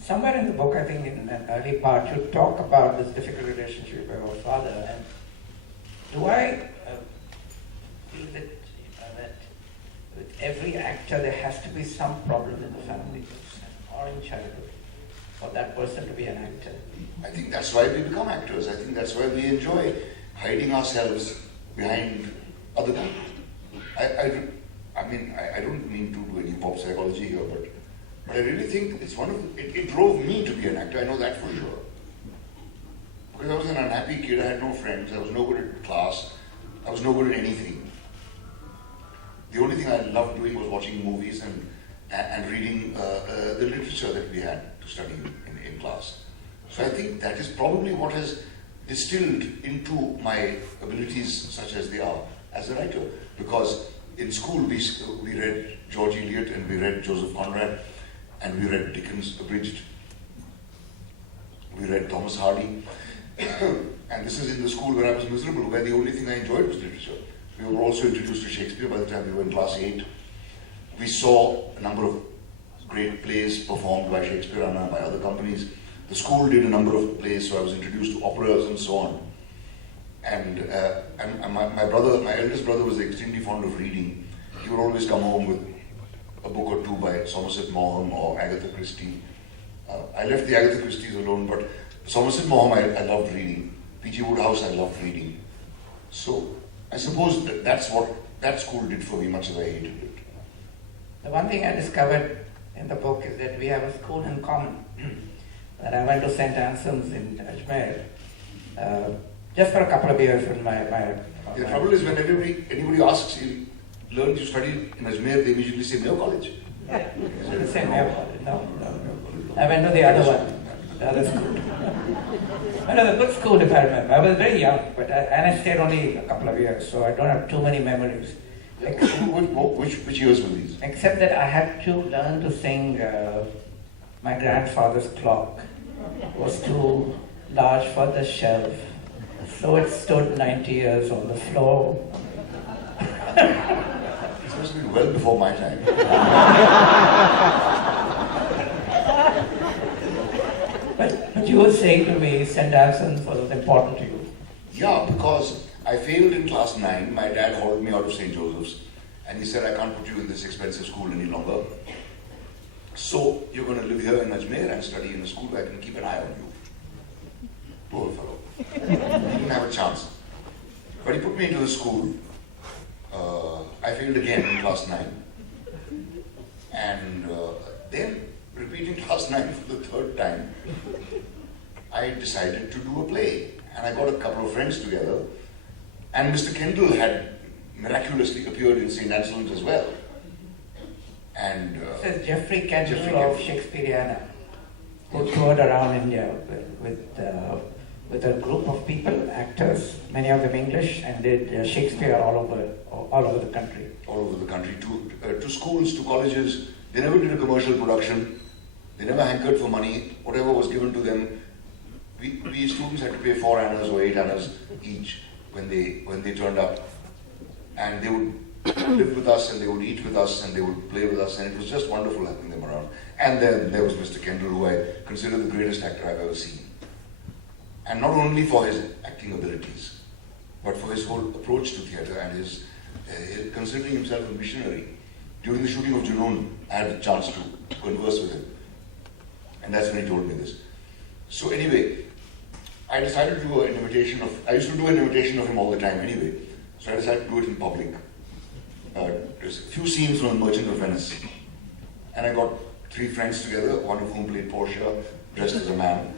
Somewhere in the book, I think in an early part, you talk about this difficult relationship with your father. And do I feel that with every actor there has to be some problem in the family or in childhood for that person to be an actor? I think that's why we become actors. I think that's why we enjoy hiding ourselves behind other people. I don't mean to do any pop psychology here, but I really think it's it drove me to be an actor, I know that for sure. Because I was an unhappy kid, I had no friends, I was no good at class, I was no good at anything. The only thing I loved doing was watching movies and reading the literature that we had to study in class. So I think that is probably what has distilled into my abilities such as they are as a writer. Because in school we read George Eliot and we read Joseph Conrad and we read Dickens abridged. We read Thomas Hardy. And this is in the school where I was miserable, where the only thing I enjoyed was literature. We were also introduced to Shakespeare by the time we were in class 8. We saw a number of great plays performed by Shakespeare and by other companies. The school did a number of plays, so I was introduced to operas and so on. And my eldest brother was extremely fond of reading. He would always come home with a book or two by Somerset Maugham or Agatha Christie. I left the Agatha Christies alone, but Somerset Maugham I loved reading. P.G. Wodehouse I loved reading. So I suppose that's what that school did for me, much as I hated it. The one thing I discovered in the book is that we have a school in common. That I went to St. Anselm's in Ajmer just for a couple of years when The trouble is when anybody asks you, learned you studied in Ajmer, they immediately say Mayo College. Yeah, the same Mayo College. No. I went to the other one, the other school. It was a good school if I remember. I was very young, and I stayed only a couple of years, so I don't have too many memories. Which years were these? Except that I had to learn to sing My Grandfather's Clock. Was too large for the shelf, so it stood 90 years on the floor. This must have been well before my time. But you were saying to me, St. Anselm's was important to you. Yeah, because I failed in class 9. My dad hauled me out of St. Joseph's and he said, I can't put you in this expensive school any longer. So you're going to live here in Ajmer and study in a school where I can keep an eye on you. Poor fellow. He didn't have a chance. But he put me into the school. I failed again in class 9. And then, repeating class 9 for the third time, I decided to do a play. And I got a couple of friends together. And Mr. Kendall had miraculously appeared in St. Anselm's as well. And this is Geoffrey Kendall of Shakespeareana, who toured around India with a group of people, actors, many of them English, and did Shakespeare all over the country. All over the country, to schools, to colleges. They never did a commercial production. They never hankered for money. Whatever was given to them, we students had to pay 4 annas or 8 annas each when they turned up, and they would live with us and they would eat with us and they would play with us, and it was just wonderful having them around. And then there was Mr. Kendall, who I consider the greatest actor I've ever seen. And not only for his acting abilities, but for his whole approach to theatre and his considering himself a missionary. During the shooting of Junoon, I had a chance to converse with him. And that's when he told me this. So anyway, I decided to do an imitation of, I used to do an imitation of him all the time anyway. So I decided to do it in public. There's a few scenes from The Merchant of Venice. And I got 3 friends together, one of whom played Portia, dressed as a man,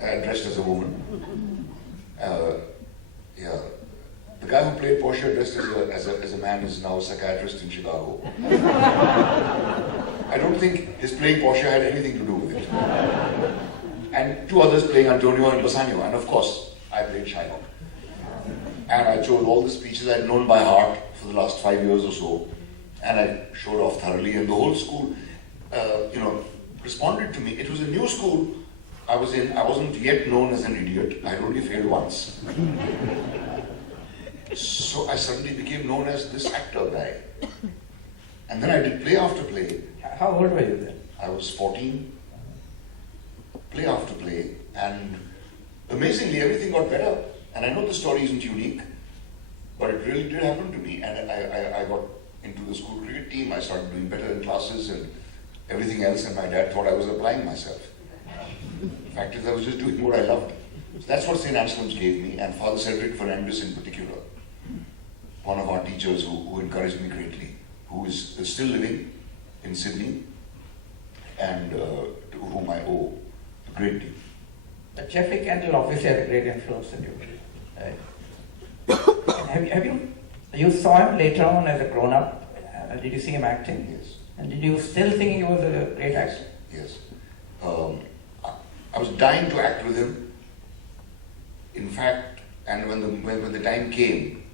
dressed as a woman. The guy who played Portia dressed as a man is now a psychiatrist in Chicago. I don't think his playing Portia had anything to do with it. And 2 others playing Antonio and Bassanio, and of course, I played Shyam. And I chose all the speeches I'd known by heart for the last 5 years or so, and I showed off thoroughly, and the whole school, responded to me. It was a new school I was in. I wasn't yet known as an idiot. I had only failed once. So I suddenly became known as this actor guy. And then I did play after play. How old were you then? I was 14, play after play, and amazingly everything got better. And I know the story isn't unique, but it really did happen to me. And I got into the school cricket team, I started doing better in classes and everything else, and my dad thought I was applying myself. The fact is I was just doing what I loved. So that's what St. Anselm's gave me, and Father Cedric Fernandez in particular, one of our teachers who encouraged me greatly, who is still living in Sydney, and to whom I owe a great deal. But Jeffrey Kendall obviously had a great influence on you. You saw him later on as a grown-up. Did you see him acting? Yes. And did you still think he was a great actor? Yes. I was dying to act with him. In fact, and when the time came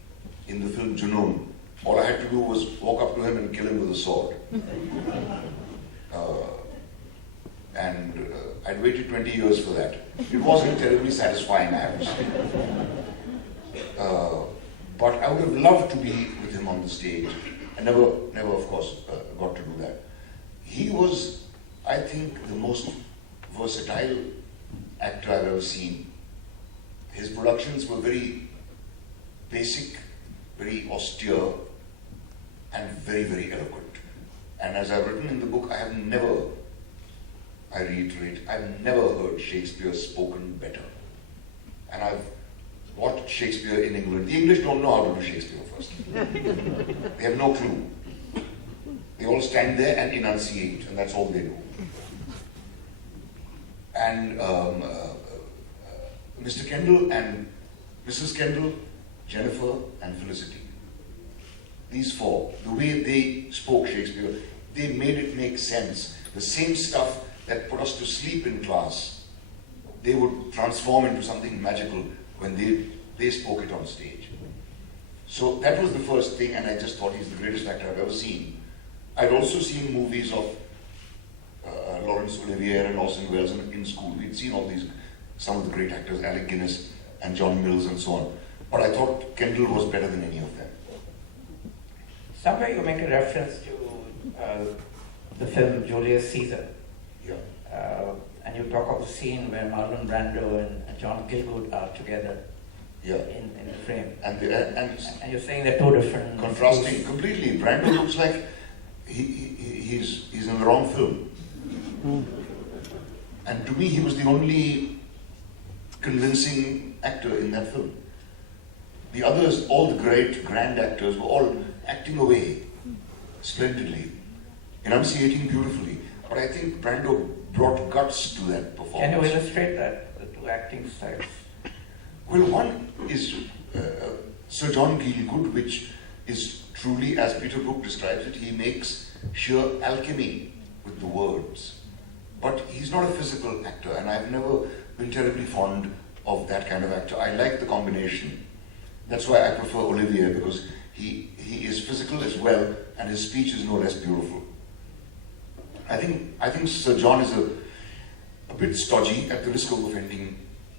in the film Junoon, all I had to do was walk up to him and kill him with a sword. I'd waited 20 years for that. It wasn't terribly satisfying, I have to say. But I would have loved to be with him on the stage. I never of course, got to do that. He was, I think, the most versatile actor I've ever seen. His productions were very basic, very austere, and very, very eloquent. And as I've written in the book, I reiterate, I've never heard Shakespeare spoken better. And I've watched Shakespeare in England. The English don't know how to do Shakespeare first. They have no clue. They all stand there and enunciate, and that's all they do. And Mr. Kendall and Mrs. Kendall, Jennifer and Felicity. These four, the way they spoke Shakespeare, they made it make sense. The same stuff that put us to sleep in class, they would transform into something magical when they spoke it on stage. So that was the first thing, and I just thought he's the greatest actor I've ever seen. I'd also seen movies of Laurence Olivier and Orson Welles in school. We'd seen some of the great actors, Alec Guinness and John Mills and so on. But I thought Kendall was better than any of them. Somewhere you make a reference to the film Julius Caesar. Yeah. And you talk of a scene where Marlon Brando and John Gielgud are together in the frame. And you're saying they're two different... Contrasting completely. Brando looks like he's in the wrong film. And to me, he was the only convincing actor in that film. The others, all the great, grand actors, were all acting away splendidly, enunciating beautifully. But I think Brando brought guts to that performance. Can you illustrate that, the two acting styles? Well, one is Sir John Gielgud, which is truly, as Peter Brook describes it, he makes sheer alchemy with the words. But he's not a physical actor, and I've never been terribly fond of that kind of actor. I like the combination. That's why I prefer Olivier, because he is physical as well, and his speech is no less beautiful. I think Sir John is a bit stodgy, at the risk of offending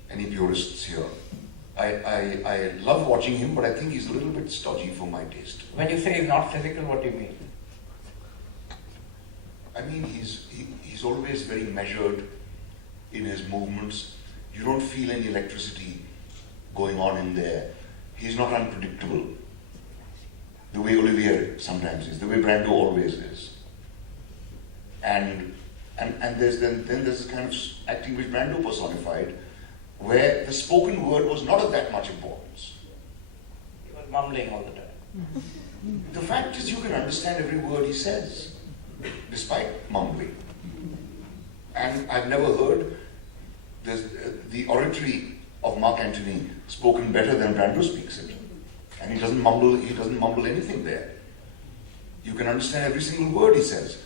any purists here. I love watching him, but I think he's a little bit stodgy for my taste. When you say he's not physical, what do you mean? I mean, he's always very measured in his movements. You don't feel any electricity going on in there. He's not unpredictable, the way Olivier sometimes is, the way Brando always is. And there's this kind of acting which Brando personified, where the spoken word was not of that much importance. He was mumbling all the time. The fact is, you can understand every word he says, despite mumbling. And I've never heard the oratory of Mark Antony spoken better than Brando speaks it. And he doesn't mumble anything there. You can understand every single word he says.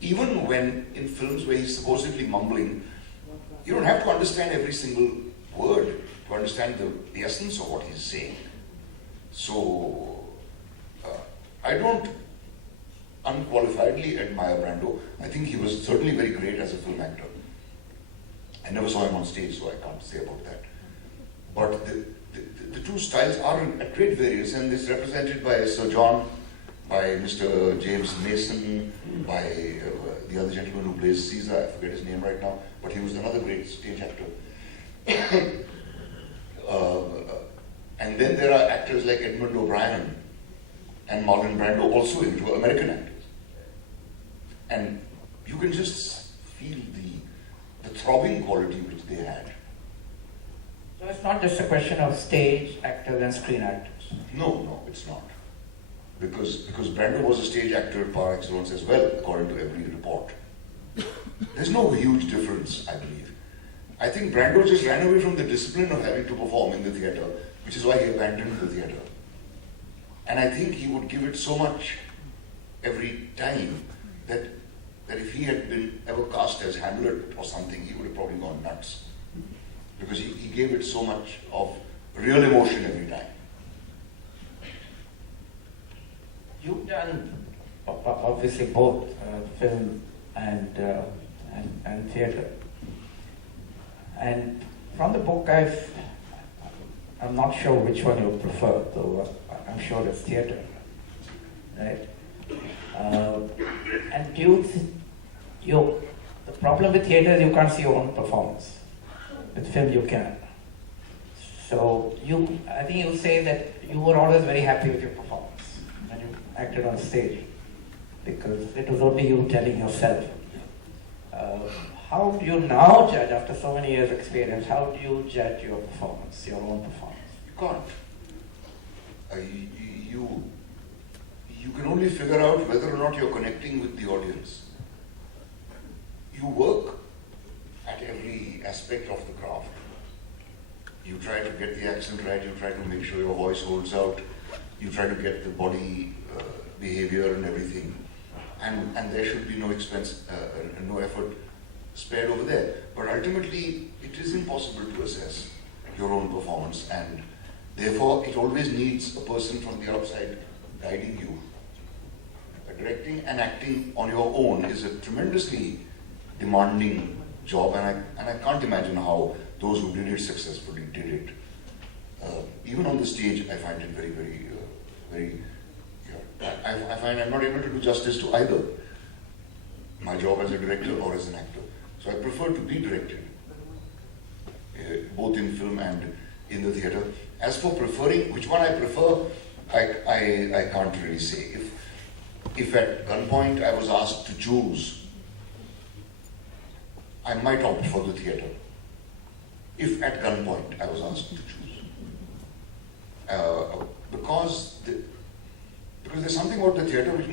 Even when in films where he's supposedly mumbling, you don't have to understand every single word to understand the essence of what he's saying. So, I don't unqualifiedly admire Brando. I think he was certainly very great as a film actor. I never saw him on stage, so I can't say about that. But the two styles are at great variance, and it's represented by Sir John by Mr. James Mason, by the other gentleman who plays Caesar, I forget his name right now, but he was another great stage actor. And then there are actors like Edmund O'Brien and Marlon Brando, also into American actors. And you can just feel the throbbing quality which they had. So it's not just a question of stage actors and screen actors. No, it's not. Because Brando was a stage actor par excellence as well, according to every report. There's no huge difference, I believe. I think Brando just ran away from the discipline of having to perform in the theatre, which is why he abandoned the theatre. And I think he would give it so much every time that if he had been ever cast as Hamlet or something, he would have probably gone nuts. Because he gave it so much of real emotion every time. You've done obviously both film and theatre. And from the book, I'm not sure which one you prefer, though I'm sure it's theatre, right? And the problem with theatre is you can't see your own performance. With film, you can. So I think you say that you were always very happy with your performance when you acted on stage, because it was only you telling yourself. How do you now judge, after so many years' experience, how do you judge your performance, your own performance? You can't. You can only figure out whether or not you're connecting with the audience. You work at every aspect of the craft. You try to get the accent right, you try to make sure your voice holds out, you try to get the body behavior and everything. And there should be no expense, no effort spared over there. But ultimately, it is impossible to assess your own performance, and therefore it always needs a person from the outside guiding you. Directing and acting on your own is a tremendously demanding job, and I can't imagine how those who did it successfully did it. Even on the stage, I find it very, very, very. I find I'm not able to do justice to either my job as a director or as an actor. So I prefer to be directed, both in film and in the theatre. As for preferring which one I prefer, I can't really say. If at gunpoint I was asked to choose, I might opt for the theatre. If at gunpoint I was asked to choose. Because there's something about the theatre which